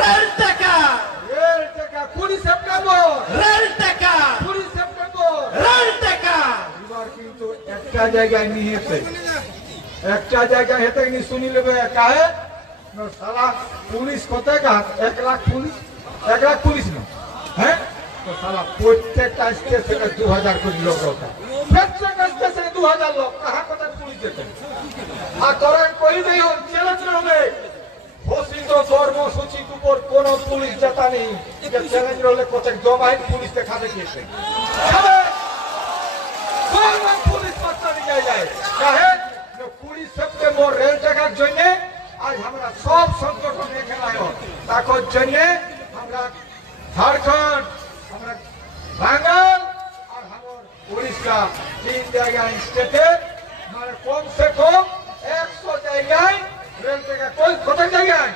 Rail টাকা, rail টাকা 20 September, rail টাকা, 20 সেপ্টেম্বর। রেল টাকা। এবার কিন্তু একটা জায়গায় নিয়েছে, একটা জায়গায় হেতে নি শুনি লেবে কাহে না সালা পুলিশ কত টাকা 1 লাখ পুলিশ, 1 লাখ পুলিশ না, হ্যাঁ তো সালা প্রত্যেকটা স্টেশনে 2000 কোটি লোক होता প্রত্যেকটা স্টেশনে 2000 লোক কাহা কথা পুলিশ যেতে আর করেন কই দেই হন চ্যালেঞ্জ হবে ঘোষিত কর্মসূচির উপর কোন পুলিশ যেতা নেই যে চ্যালেঞ্জ হলে কত জমাই পুলিশ দেখাবে গিয়েছে পুলিশ পাত্তা দিয়ে যায় কাহে 20 সেপ্টেম্বর রেল টাকার জন্য আজ আমরা সব সংগঠন এখানে আয়ো তাকর জন্য আমরা ঝাড়খণ্ড, আমরা বাঙ্গাল আর আমার উড়িষ্যা 3 জায়গায় স্টেটে মানে কম সে কম 100 জায়গায় রেল টাকা কত জায়গায়